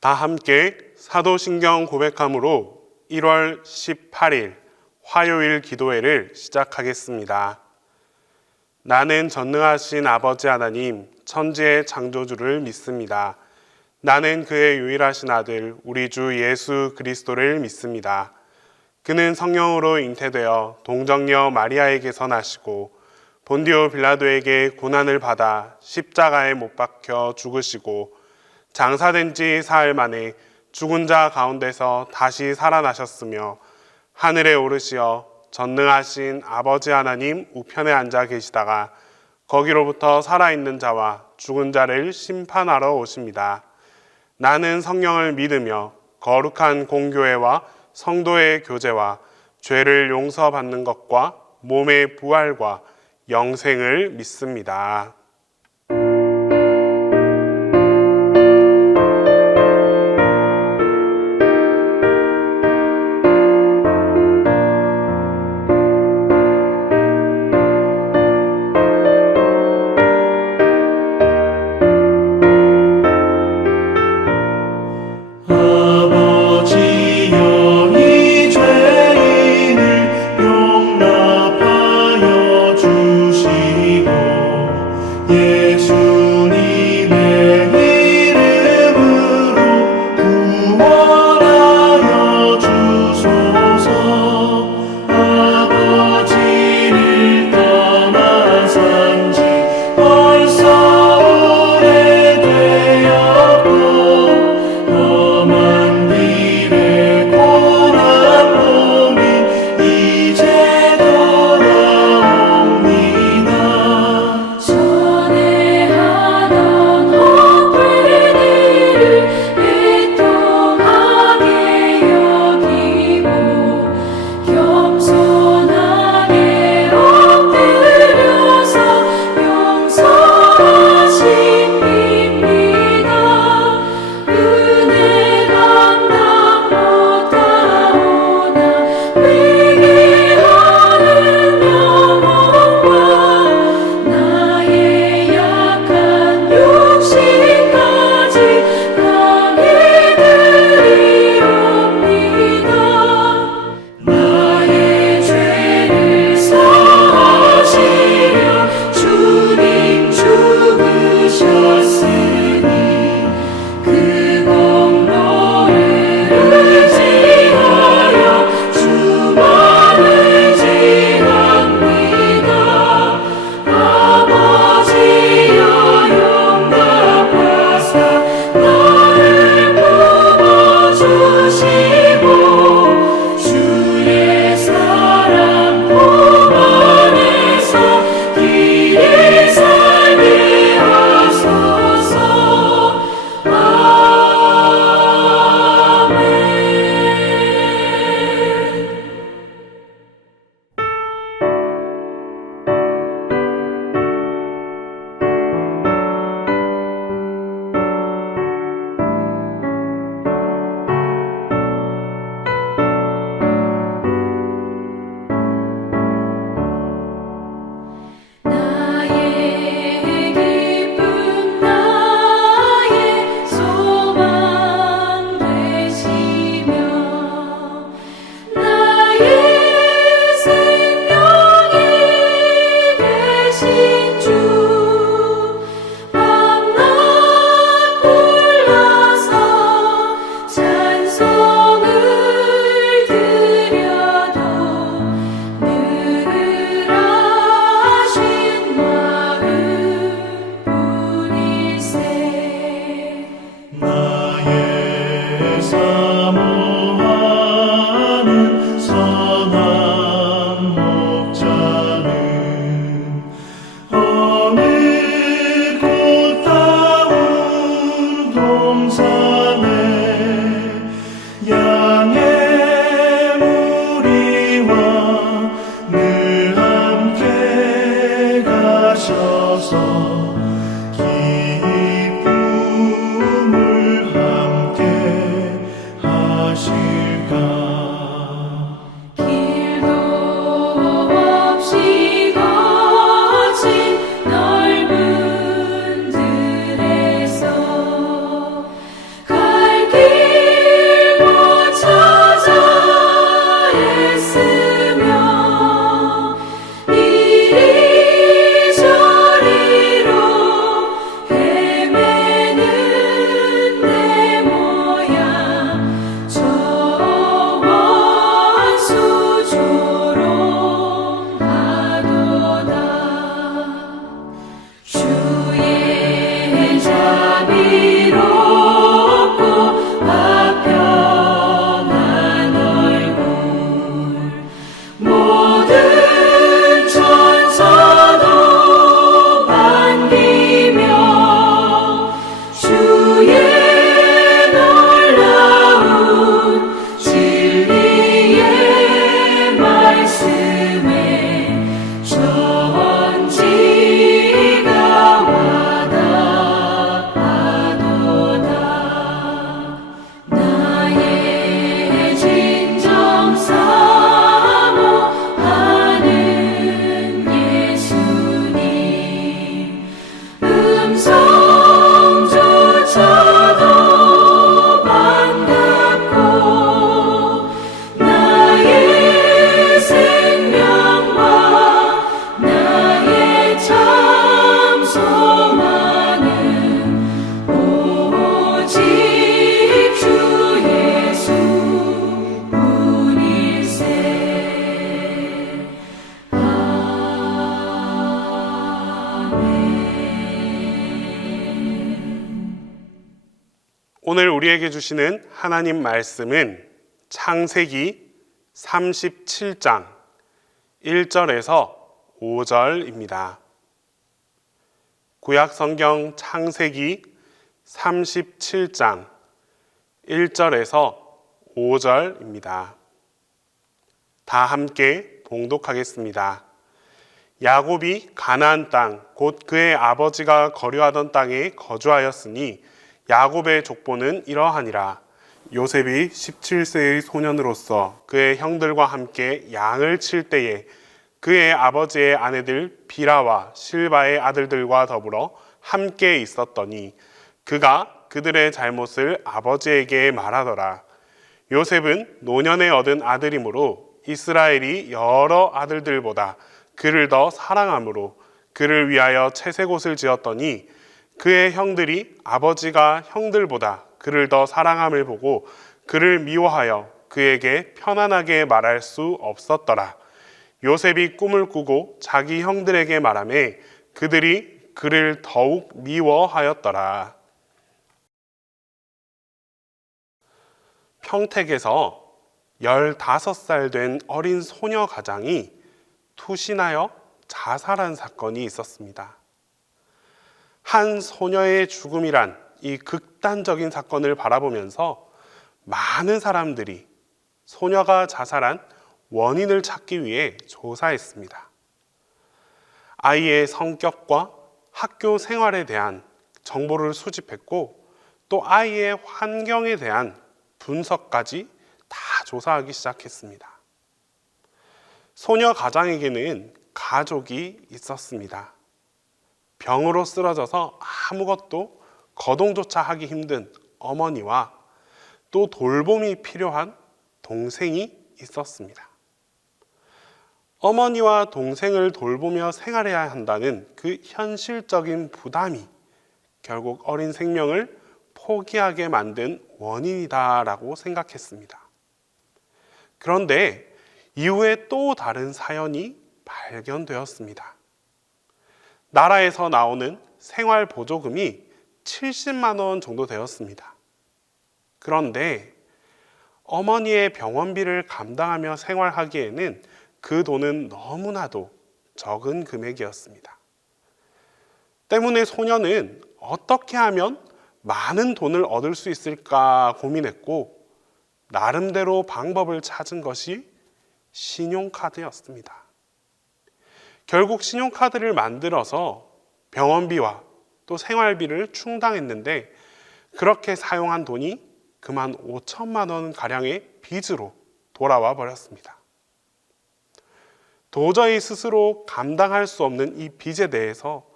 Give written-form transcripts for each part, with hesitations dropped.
다 함께 사도신경 고백함으로 1월 18일 화요일 기도회를 시작하겠습니다. 나는 전능하신 아버지 하나님, 천지의 창조주를 믿습니다. 나는 그의 유일하신 아들, 우리 주 예수 그리스도를 믿습니다. 그는 성령으로 잉태되어 동정녀 마리아에게서 나시고 본디오 빌라도에게 고난을 받아 십자가에 못 박혀 죽으시고 장사된 지 사흘 만에 죽은 자 가운데서 다시 살아나셨으며 하늘에 오르시어 전능하신 아버지 하나님 우편에 앉아 계시다가 거기로부터 살아있는 자와 죽은 자를 심판하러 오십니다. 나는 성령을 믿으며 거룩한 공교회와 성도의 교제와 죄를 용서받는 것과 몸의 부활과 영생을 믿습니다. 오늘 우리에게 주시는 하나님 말씀은 창세기 37장 1절에서 5절입니다. 구약 성경 창세기 37장 1절에서 5절입니다. 다 함께 봉독하겠습니다. 야곱이 가나안 땅, 곧 그의 아버지가 거류하던 땅에 거주하였으니 야곱의 족보는 이러하니라. 요셉이 17세의 소년으로서 그의 형들과 함께 양을 칠 때에 그의 아버지의 아내들 비라와 실바의 아들들과 더불어 함께 있었더니 그가 그들의 잘못을 아버지에게 말하더라. 요셉은 노년에 얻은 아들이므로 이스라엘이 여러 아들들보다 그를 더 사랑하므로 그를 위하여 채색옷을 지었더니 그의 형들이 아버지가 형들보다 그를 더 사랑함을 보고 그를 미워하여 그에게 편안하게 말할 수 없었더라. 요셉이 꿈을 꾸고 자기 형들에게 말하매 그들이 그를 더욱 미워하였더라. 평택에서 15살 된 어린 소녀 가장이 투신하여 자살한 사건이 있었습니다. 한 소녀의 죽음이란 이 극단적인 사건을 바라보면서 많은 사람들이 소녀가 자살한 원인을 찾기 위해 조사했습니다. 아이의 성격과 학교 생활에 대한 정보를 수집했고 또 아이의 환경에 대한 분석까지 다 조사하기 시작했습니다. 소녀 가장에게는 가족이 있었습니다. 병으로 쓰러져서 아무것도 거동조차 하기 힘든 어머니와 또 돌봄이 필요한 동생이 있었습니다. 어머니와 동생을 돌보며 생활해야 한다는 그 현실적인 부담이 결국 어린 생명을 포기하게 만든 원인이다라고 생각했습니다. 그런데 이후에 또 다른 사연이 발견되었습니다. 나라에서 나오는 생활보조금이 70만 원 정도 되었습니다. 그런데 어머니의 병원비를 감당하며 생활하기에는 그 돈은 너무나도 적은 금액이었습니다. 때문에 소녀는 어떻게 하면 많은 돈을 얻을 수 있을까 고민했고 나름대로 방법을 찾은 것이 신용카드였습니다. 결국 신용카드를 만들어서 병원비와 또 생활비를 충당했는데 그렇게 사용한 돈이 그만 5천만 원 가량의 빚으로 돌아와 버렸습니다. 도저히 스스로 감당할 수 없는 이 빚에 대해서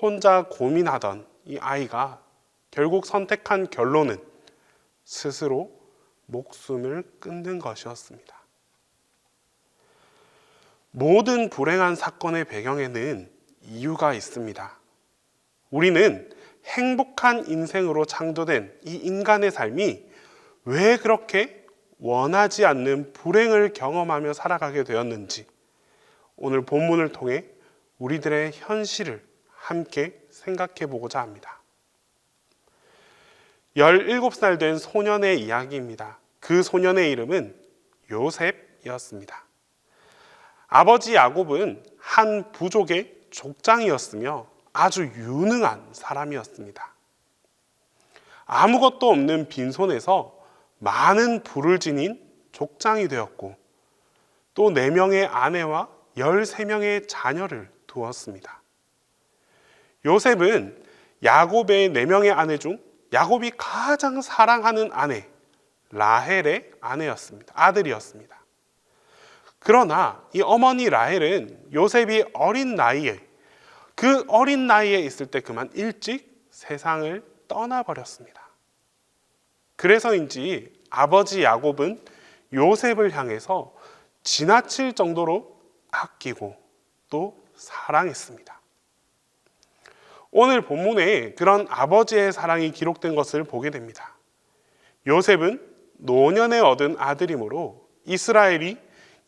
혼자 고민하던 이 아이가 결국 선택한 결론은 스스로 목숨을 끊는 것이었습니다. 모든 불행한 사건의 배경에는 이유가 있습니다. 우리는 행복한 인생으로 창조된 이 인간의 삶이 왜 그렇게 원하지 않는 불행을 경험하며 살아가게 되었는지 오늘 본문을 통해 우리들의 현실을 함께 생각해 보고자 합니다. 17살 된 소년의 이야기입니다. 그 소년의 이름은 요셉이었습니다. 아버지 야곱은 한 부족의 족장이었으며 아주 유능한 사람이었습니다. 아무것도 없는 빈손에서 많은 부를 지닌 족장이 되었고 또 4명의 아내와 13명의 자녀를 두었습니다. 요셉은 야곱의 4명의 아내 중 야곱이 가장 사랑하는 아내 라헬의 아들이었습니다. 그러나 이 어머니 라헬은 요셉이 그 어린 나이에 있을 때 그만 일찍 세상을 떠나버렸습니다. 그래서인지 아버지 야곱은 요셉을 향해서 지나칠 정도로 아끼고 또 사랑했습니다. 오늘 본문에 그런 아버지의 사랑이 기록된 것을 보게 됩니다. 요셉은 노년에 얻은 아들이므로 이스라엘이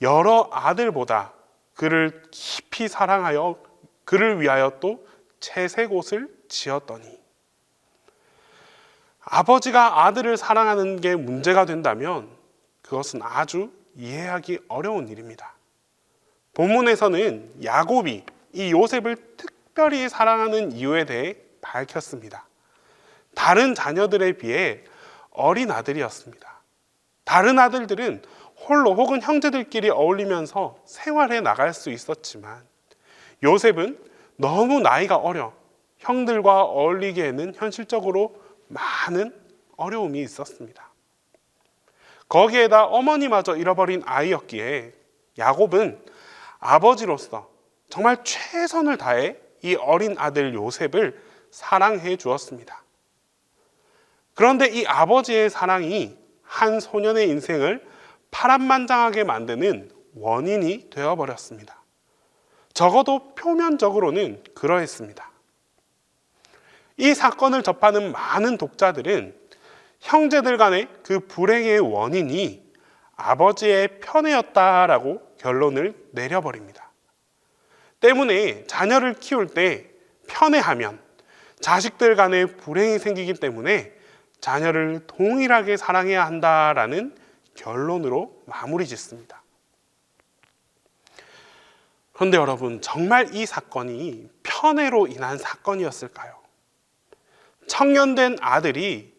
여러 아들보다 그를 깊이 사랑하여 그를 위하여 또 채색옷을 지었더니, 아버지가 아들을 사랑하는 게 문제가 된다면 그것은 아주 이해하기 어려운 일입니다. 본문에서는 야곱이 이 요셉을 특별히 사랑하는 이유에 대해 밝혔습니다. 다른 자녀들에 비해 어린 아들이었습니다. 다른 아들들은 홀로 혹은 형제들끼리 어울리면서 생활해 나갈 수 있었지만 요셉은 너무 나이가 어려 형들과 어울리기에는 현실적으로 많은 어려움이 있었습니다. 거기에다 어머니마저 잃어버린 아이였기에 야곱은 아버지로서 정말 최선을 다해 이 어린 아들 요셉을 사랑해 주었습니다. 그런데 이 아버지의 사랑이 한 소년의 인생을 파란만장하게 만드는 원인이 되어버렸습니다. 적어도 표면적으로는 그러했습니다. 이 사건을 접하는 많은 독자들은 형제들 간의 그 불행의 원인이 아버지의 편애였다라고 결론을 내려버립니다. 때문에 자녀를 키울 때 편애하면 자식들 간의 불행이 생기기 때문에 자녀를 동일하게 사랑해야 한다라는 결론으로 마무리 짓습니다. 그런데 여러분, 정말 이 사건이 편애로 인한 사건이었을까요? 청년된 아들이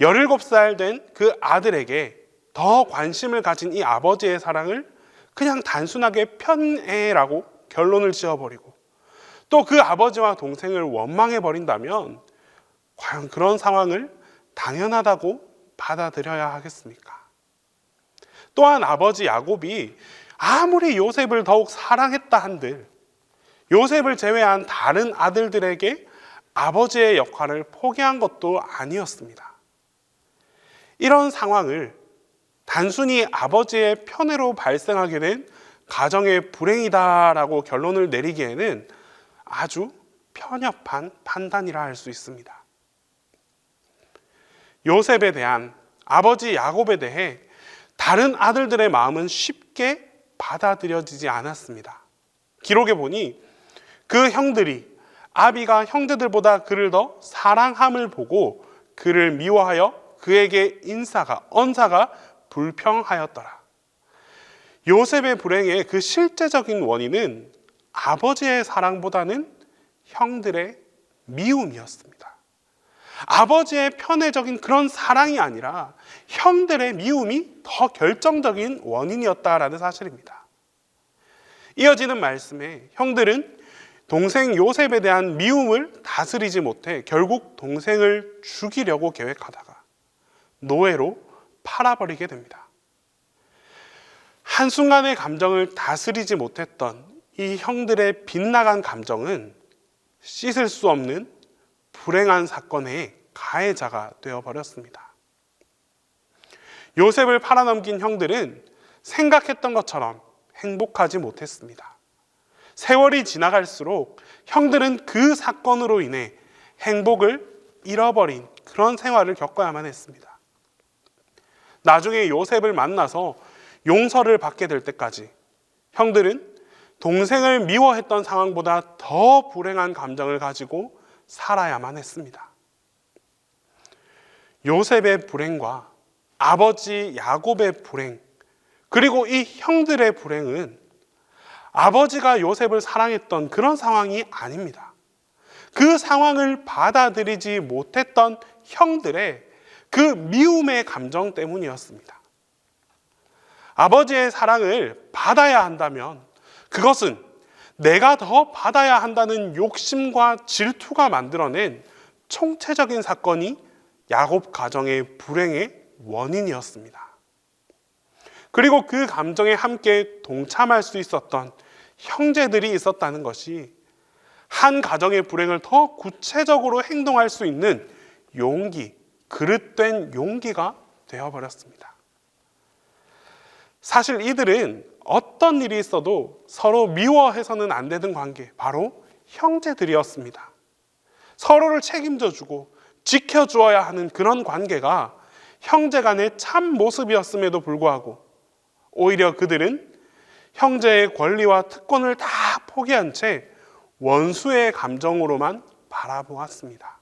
17살 된 그 아들에게 더 관심을 가진 이 아버지의 사랑을 그냥 단순하게 편애라고 결론을 지어버리고 또 그 아버지와 동생을 원망해버린다면 과연 그런 상황을 당연하다고 받아들여야 하겠습니까? 또한 아버지 야곱이 아무리 요셉을 더욱 사랑했다 한들 요셉을 제외한 다른 아들들에게 아버지의 역할을 포기한 것도 아니었습니다. 이런 상황을 단순히 아버지의 편애로 발생하게 된 가정의 불행이다라고 결론을 내리기에는 아주 편협한 판단이라 할 수 있습니다. 요셉에 대한 아버지 야곱에 대해 다른 아들들의 마음은 쉽게 받아들여지지 않았습니다. 기록에 보니 그 형들이 아비가 형제들보다 그를 더 사랑함을 보고 그를 미워하여 그에게 언사가 불평하였더라. 요셉의 불행의 그 실제적인 원인은 아버지의 사랑보다는 형들의 미움이었습니다. 아버지의 편애적인 그런 사랑이 아니라 형들의 미움이 더 결정적인 원인이었다라는 사실입니다. 이어지는 말씀에 형들은 동생 요셉에 대한 미움을 다스리지 못해 결국 동생을 죽이려고 계획하다가 노예로 팔아버리게 됩니다. 한순간의 감정을 다스리지 못했던 이 형들의 빗나간 감정은 씻을 수 없는 불행한 사건의 가해자가 되어버렸습니다. 요셉을 팔아넘긴 형들은 생각했던 것처럼 행복하지 못했습니다. 세월이 지나갈수록 형들은 그 사건으로 인해 행복을 잃어버린 그런 생활을 겪어야만 했습니다. 나중에 요셉을 만나서 용서를 받게 될 때까지 형들은 동생을 미워했던 상황보다 더 불행한 감정을 가지고 살아야만 했습니다. 요셉의 불행과 아버지 야곱의 불행, 그리고 이 형들의 불행은 아버지가 요셉을 사랑했던 그런 상황이 아닙니다. 그 상황을 받아들이지 못했던 형들의 그 미움의 감정 때문이었습니다. 아버지의 사랑을 받아야 한다면 그것은 내가 더 받아야 한다는 욕심과 질투가 만들어낸 총체적인 사건이 야곱 가정의 불행의 원인이었습니다. 그리고 그 감정에 함께 동참할 수 있었던 형제들이 있었다는 것이 한 가정의 불행을 더 구체적으로 행동할 수 있는 용기, 그릇된 용기가 되어버렸습니다. 사실 이들은 어떤 일이 있어도 서로 미워해서는 안 되는 관계, 바로 형제들이었습니다. 서로를 책임져주고 지켜주어야 하는 그런 관계가 형제 간의 참 모습이었음에도 불구하고 오히려 그들은 형제의 권리와 특권을 다 포기한 채 원수의 감정으로만 바라보았습니다.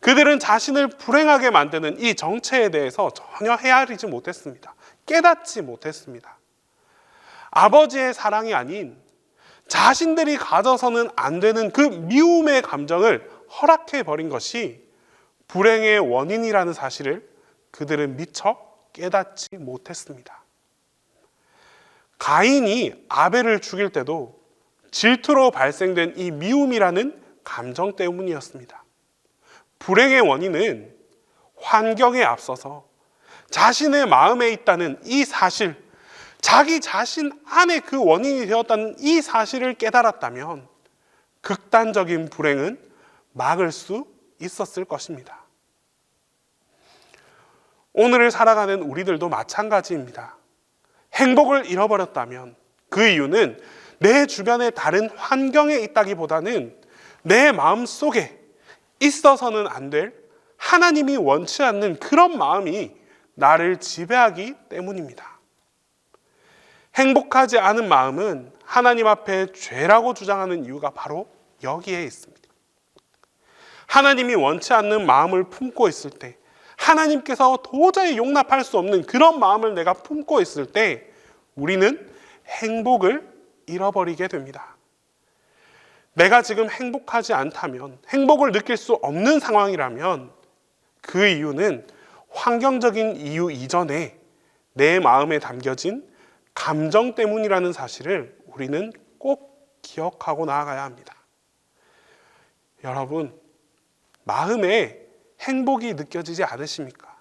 그들은 자신을 불행하게 만드는 이 정체에 대해서 전혀 헤아리지 못했습니다. 깨닫지 못했습니다. 아버지의 사랑이 아닌 자신들이 가져서는 안 되는 그 미움의 감정을 허락해버린 것이 불행의 원인이라는 사실을 그들은 미처 깨닫지 못했습니다. 가인이 아벨을 죽일 때도 질투로 발생된 이 미움이라는 감정 때문이었습니다. 불행의 원인은 환경에 앞서서 자신의 마음에 있다는 이 사실, 자기 자신 안에 그 원인이 되었다는 이 사실을 깨달았다면 극단적인 불행은 막을 수 있었을 것입니다. 오늘을 살아가는 우리들도 마찬가지입니다. 행복을 잃어버렸다면 그 이유는 내 주변의 다른 환경에 있다기보다는 내 마음 속에 있어서는 안 될 하나님이 원치 않는 그런 마음이 나를 지배하기 때문입니다. 행복하지 않은 마음은 하나님 앞에 죄라고 주장하는 이유가 바로 여기에 있습니다. 하나님이 원치 않는 마음을 품고 있을 때, 하나님께서 도저히 용납할 수 없는 그런 마음을 내가 품고 있을 때 우리는 행복을 잃어버리게 됩니다. 내가 지금 행복하지 않다면, 행복을 느낄 수 없는 상황이라면 그 이유는 환경적인 이유 이전에 내 마음에 담겨진 감정 때문이라는 사실을 우리는 꼭 기억하고 나아가야 합니다. 여러분, 마음에 행복이 느껴지지 않으십니까?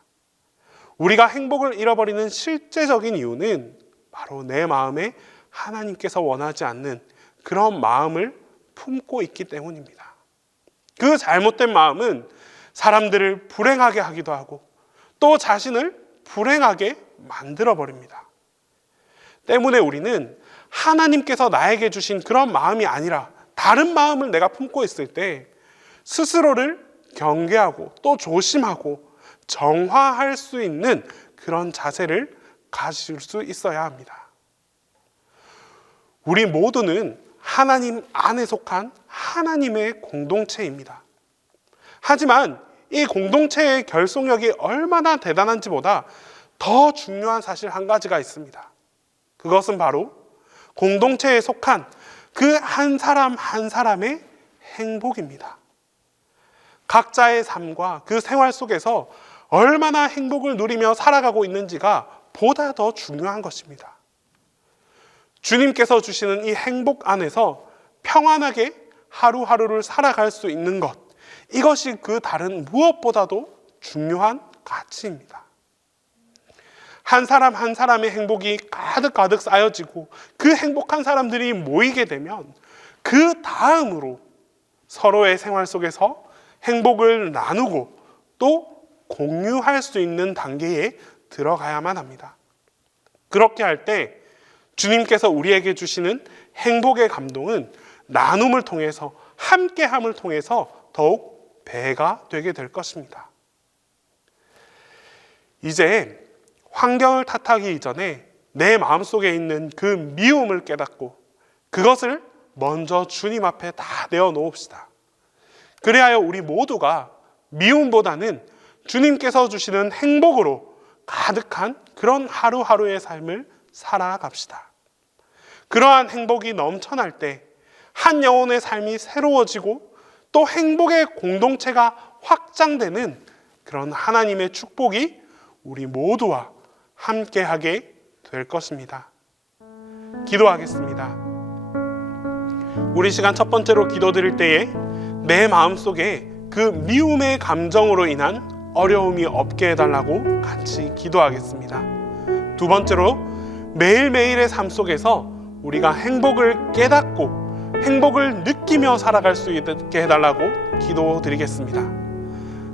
우리가 행복을 잃어버리는 실제적인 이유는 바로 내 마음에 하나님께서 원하지 않는 그런 마음을 품고 있기 때문입니다. 그 잘못된 마음은 사람들을 불행하게 하기도 하고 또 자신을 불행하게 만들어버립니다. 때문에 우리는 하나님께서 나에게 주신 그런 마음이 아니라 다른 마음을 내가 품고 있을 때 스스로를 경계하고 또 조심하고 정화할 수 있는 그런 자세를 가질 수 있어야 합니다. 우리 모두는 하나님 안에 속한 하나님의 공동체입니다. 하지만 이 공동체의 결속력이 얼마나 대단한지보다 더 중요한 사실 한 가지가 있습니다. 그것은 바로 공동체에 속한 그 한 사람 한 사람의 행복입니다. 각자의 삶과 그 생활 속에서 얼마나 행복을 누리며 살아가고 있는지가 보다 더 중요한 것입니다. 주님께서 주시는 이 행복 안에서 평안하게 하루하루를 살아갈 수 있는 것, 이것이 그 다른 무엇보다도 중요한 가치입니다. 한 사람 한 사람의 행복이 가득가득 쌓여지고 그 행복한 사람들이 모이게 되면 그 다음으로 서로의 생활 속에서 행복을 나누고 또 공유할 수 있는 단계에 들어가야만 합니다. 그렇게 할 때 주님께서 우리에게 주시는 행복의 감동은 나눔을 통해서, 함께함을 통해서 더욱 배가 되게 될 것입니다. 이제 환경을 탓하기 이전에 내 마음속에 있는 그 미움을 깨닫고 그것을 먼저 주님 앞에 다 내어놓읍시다. 그래야 우리 모두가 미움보다는 주님께서 주시는 행복으로 가득한 그런 하루하루의 삶을 살아갑시다. 그러한 행복이 넘쳐날 때 한 영혼의 삶이 새로워지고 또 행복의 공동체가 확장되는 그런 하나님의 축복이 우리 모두와 함께하게 될 것입니다. 기도하겠습니다. 우리 시간 첫 번째로 기도드릴 때에 내 마음속에 그 미움의 감정으로 인한 어려움이 없게 해달라고 같이 기도하겠습니다. 두 번째로 매일매일의 삶 속에서 우리가 행복을 깨닫고 행복을 느끼며 살아갈 수 있게 해달라고 기도드리겠습니다.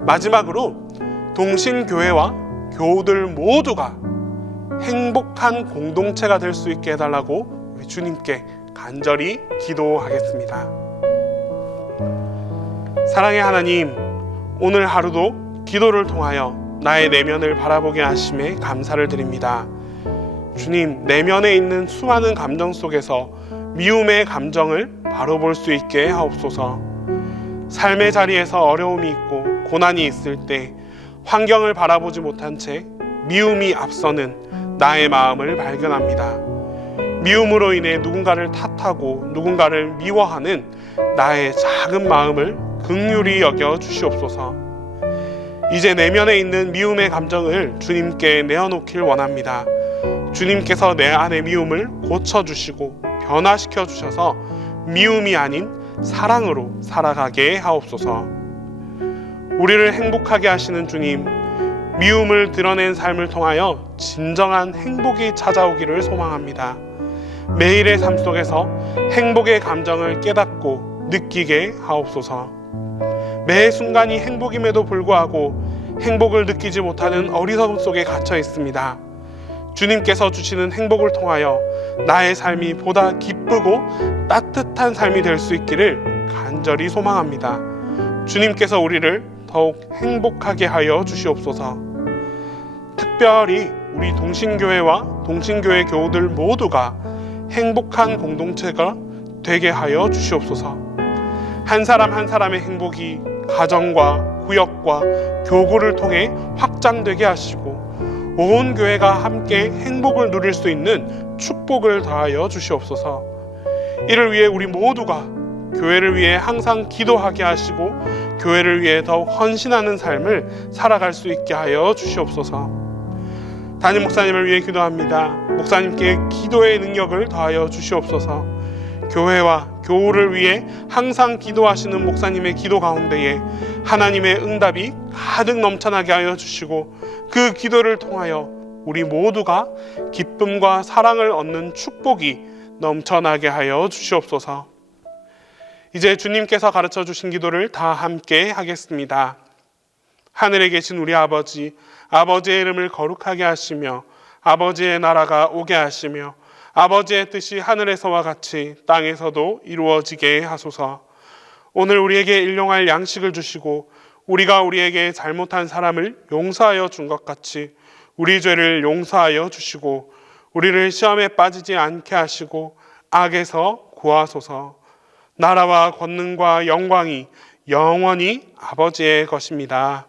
마지막으로 동신교회와 교우들 모두가 행복한 공동체가 될 수 있게 해달라고 우리 주님께 간절히 기도하겠습니다. 사랑의 하나님, 오늘 하루도 기도를 통하여 나의 내면을 바라보게 하심에 감사를 드립니다. 주님, 내면에 있는 수많은 감정 속에서 미움의 감정을 바로 볼 수 있게 하옵소서. 삶의 자리에서 어려움이 있고 고난이 있을 때 환경을 바라보지 못한 채 미움이 앞서는 나의 마음을 발견합니다. 미움으로 인해 누군가를 탓하고 누군가를 미워하는 나의 작은 마음을 긍휼히 여겨 주시옵소서. 이제 내면에 있는 미움의 감정을 주님께 내어놓길 원합니다. 주님께서 내 안의 미움을 고쳐주시고 변화시켜 주셔서 미움이 아닌 사랑으로 살아가게 하옵소서. 우리를 행복하게 하시는 주님, 미움을 드러낸 삶을 통하여 진정한 행복이 찾아오기를 소망합니다. 매일의 삶 속에서 행복의 감정을 깨닫고 느끼게 하옵소서. 매 순간이 행복임에도 불구하고 행복을 느끼지 못하는 어리석음 속에 갇혀 있습니다. 주님께서 주시는 행복을 통하여 나의 삶이 보다 기쁘고 따뜻한 삶이 될 수 있기를 간절히 소망합니다. 주님께서 우리를 더욱 행복하게 하여 주시옵소서. 특별히 우리 동신교회와 동신교회 교우들 모두가 행복한 공동체가 되게 하여 주시옵소서. 한 사람 한 사람의 행복이 가정과 구역과 교구를 통해 확장되게 하시고 온 교회가 함께 행복을 누릴 수 있는 축복을 더하여 주시옵소서. 이를 위해 우리 모두가 교회를 위해 항상 기도하게 하시고 교회를 위해 더욱 헌신하는 삶을 살아갈 수 있게 하여 주시옵소서. 담임 목사님을 위해 기도합니다. 목사님께 기도의 능력을 더하여 주시옵소서. 교회와 교우를 위해 항상 기도하시는 목사님의 기도 가운데에 하나님의 응답이 가득 넘쳐나게 하여 주시고 그 기도를 통하여 우리 모두가 기쁨과 사랑을 얻는 축복이 넘쳐나게 하여 주시옵소서. 이제 주님께서 가르쳐 주신 기도를 다 함께 하겠습니다. 하늘에 계신 우리 아버지, 아버지의 이름을 거룩하게 하시며 아버지의 나라가 오게 하시며 아버지의 뜻이 하늘에서와 같이 땅에서도 이루어지게 하소서. 오늘 우리에게 일용할 양식을 주시고 우리가 우리에게 잘못한 사람을 용서하여 준 것 같이 우리 죄를 용서하여 주시고 우리를 시험에 빠지지 않게 하시고 악에서 구하소서. 나라와 권능과 영광이 영원히 아버지의 것입니다.